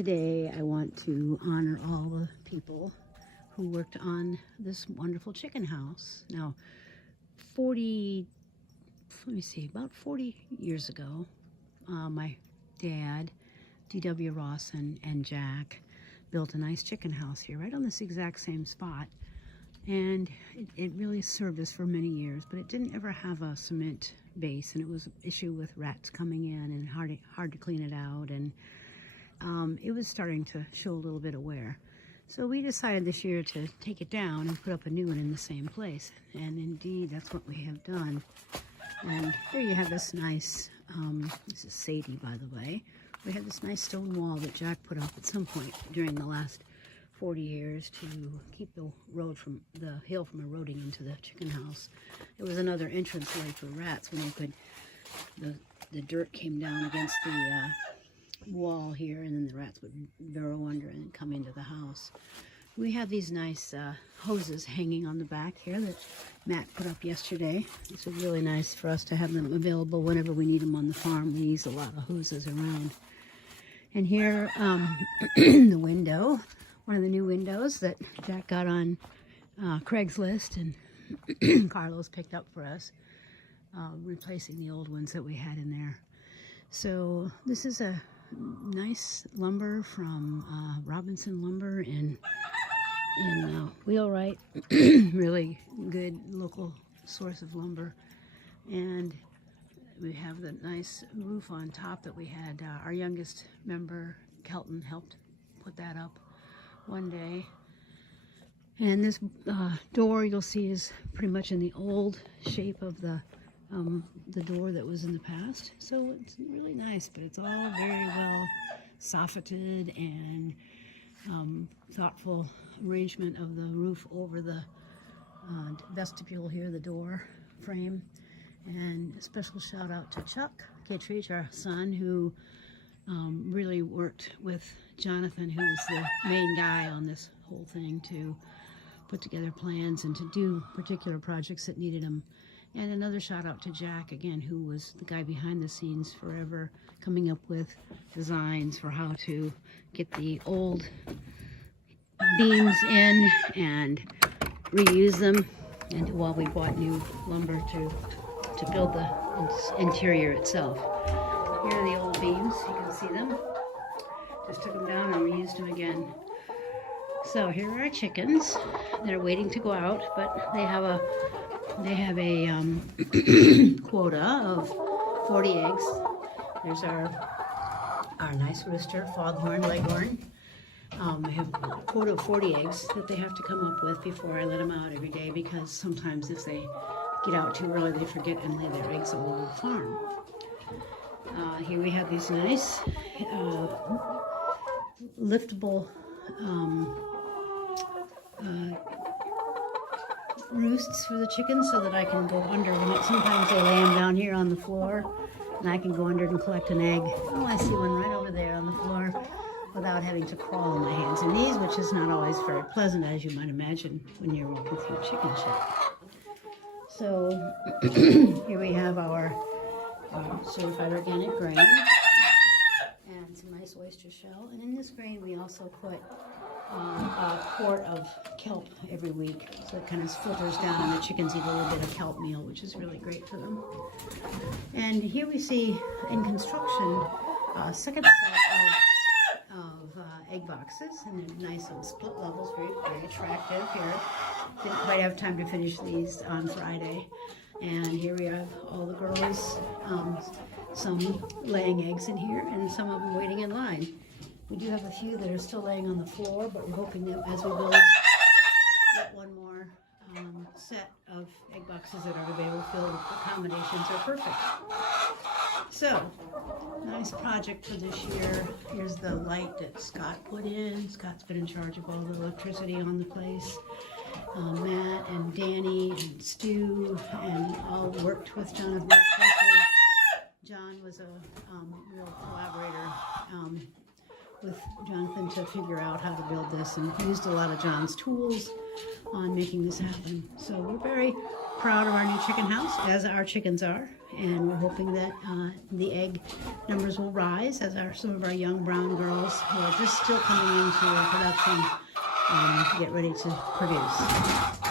Today I want to honor all the people who worked on this wonderful chicken house. Now, about 40 years ago, my dad, D.W. Ross and Jack built a nice chicken house here, right on this exact same spot. And it really served us for many years, but it didn't ever have a cement base, and it was an issue with rats coming in and hard to clean it out, and it was starting to show a little bit of wear. So we decided this year to take it down and put up a new one in the same place, and indeed that's what we have done. And here you have this nice, this is Sadie, by the way. We have this nice stone wall that Jack put up at some point during the last 40 years to keep the hill from eroding into the chicken house. It was another entrance way for rats when the dirt came down against the wall here, and then the rats would burrow under and come into the house. We have these nice hoses hanging on the back here that Matt put up yesterday. It's really nice for us to have them available whenever we need them on the farm. We use a lot of hoses around. And here, the window, one of the new windows that Jack got on Craigslist and Carlos picked up for us, replacing the old ones that we had in there. So this is a nice lumber from Robinson Lumber in Wheelwright. Really good local source of lumber. And we have the nice roof on top that we had our youngest member, Kelton, helped put that up one day. And this door you'll see is pretty much in the old shape of the door that was in the past. So it's really nice, but it's all very well soffitted and thoughtful arrangement of the roof over the vestibule here, the door frame. And a special shout out to Chuck Kittredge, our son, who really worked with Jonathan, who was the main guy on this whole thing, to put together plans and to do particular projects that needed him. And another shout out to Jack, again, who was the guy behind the scenes forever, coming up with designs for how to get the old beams in and reuse them, and while we bought new lumber to build the interior itself. Here are the old beams, you can see them. Just took them down and reused them again. So here are our chickens. They're waiting to go out, but they have a quota of 40 eggs. There's our nice rooster, foghorn, leghorn. We have a quota of 40 eggs that they have to come up with before I let them out every day, because sometimes if they get out too early, they forget and lay their eggs all over the farm. Here we have these nice liftable roosts for the chickens, so that I can go under them. Sometimes they lay them down here on the floor, and I can go under and collect an egg. Oh, I see one right over there on the floor, without having to crawl on my hands and knees, which is not always very pleasant, as you might imagine, when you're with your chicken shop. So here we have our certified organic grain and some nice oyster shell. And in this grain we also put a quart of kelp every week, so it kind of filters down and the chickens eat a little bit of kelp meal, which is really great for them. And here we see in construction a second set of egg boxes, and they're nice on split levels, very, very attractive. Here, didn't quite have time to finish these on Friday. And here we have all the girls, some laying eggs in here, and some of them waiting in line. We do have a few that are still laying on the floor, but we're hoping that as we build yet one more set of egg boxes that are available, filled accommodations are perfect. So, nice project for this year. Here's the light that Scott put in. Scott's been in charge of all the electricity on the place. Matt and Danny and Stu and all worked with Jonathan. John was a real collaborator with Jonathan to figure out how to build this, and used a lot of John's tools on making this happen. So we're very proud of our new chicken house, as our chickens are, and we're hoping that the egg numbers will rise as some of our young brown girls who are just still coming into production get ready to produce.